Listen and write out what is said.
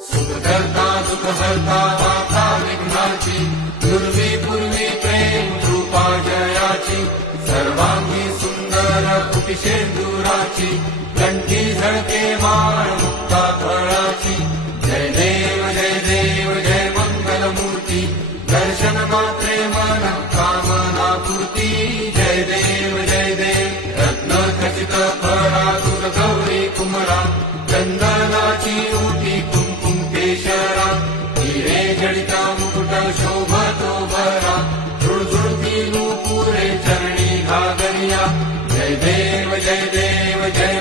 सुख करता दुख हरता माता विघ्नाची, पूर्वी पूर्वी प्रेम कृपा जयाची, सर्वांगी सुंदर कुटिशेंदुराची, कंठी झळके माळ मुक्ता फळाची. जय देव जय मंगलमूर्ती, दर्शन मात्रे मन कामना पूर्ती. जय देव रत्न खचित फळातूर गौरी कुमरा, चंदनाची ओटी कुंकुम केशरा, हिरे जडिता मुकुट शोभतो भरा, झुळझुळती नूपुरे चरणी घागरिया. जय देव जय